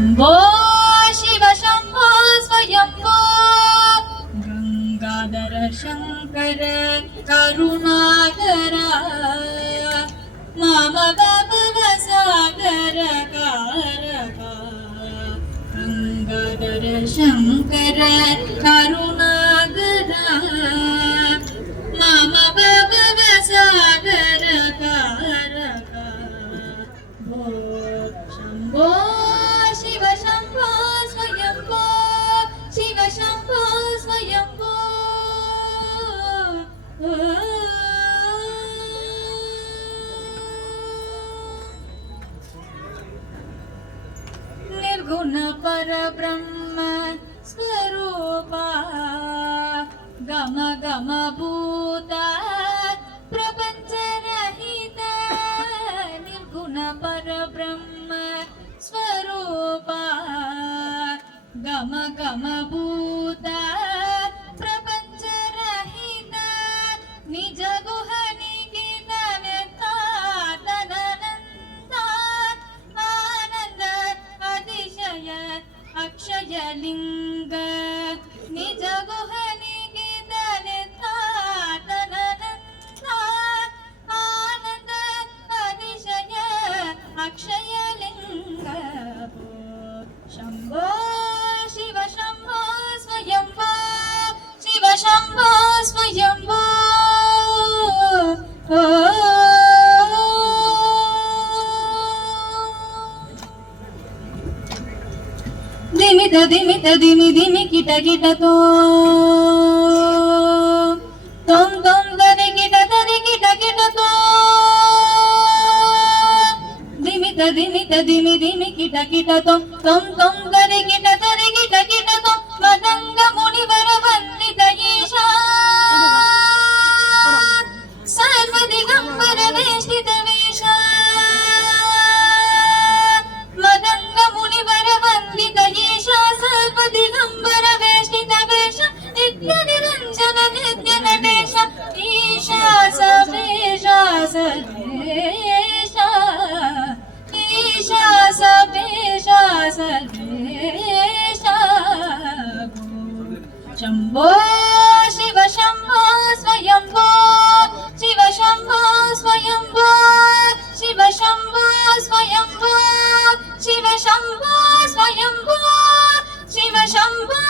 शम्भो शिव शम्भो स्वयम्भो गंगाधर शंकर करुणाकर मम भवसागर कारका गंगाधर शंकर करुणाकर मम भवसागर कारका शम्भो शिव शम्भो स्वयम्भो शिव शम्भो स्वयम्भो निर्गुण परब्रह्म स्वरूपा गम गम भूता प्रपंच रहित निर्गुण परब्रह्म स्वरूपा गम गम भूता प्रपंच रहित निज गुहनिಗೆ ತನನಂದ ಆನಂದ ಅತಿಶಯ ಅಕ್ಷಯ ಲಿಂಗ ನಿಜ ಗುಹನಿಗೆ ತನನಂದ ಆನಂದ ಅತಿಶಯ ಅಕ್ಷಯ ಲಿಂಗ शम्भो शिव शम्भो स्वयम्भो शिव शम्भो स्वयम्भो दिमित दिमित दिमि दिमि किट किट तो तम तम तरि किट तो दिमित दिमित दिमि दिमि किट तो तम तम तरि किट तो मदंग मुनिवर वंदित ईशा सर्व दिगंबर वेष्टित वेशा मदंग मुनिवर वंदित ईशा सर्व दिगंबर वेष्टित वेशा नित्य निरंजन नित्य नटेश ईशा सवेशा सर्वेशा ईशा सवेशा सर्वेशा शम्भो शिव शम्भो स्वयम्भो शिव शम्भो स्वयम्भो शिव शम्भो स्वयम्भो शिव शम्भो स्वयम्भो शिव शम्भो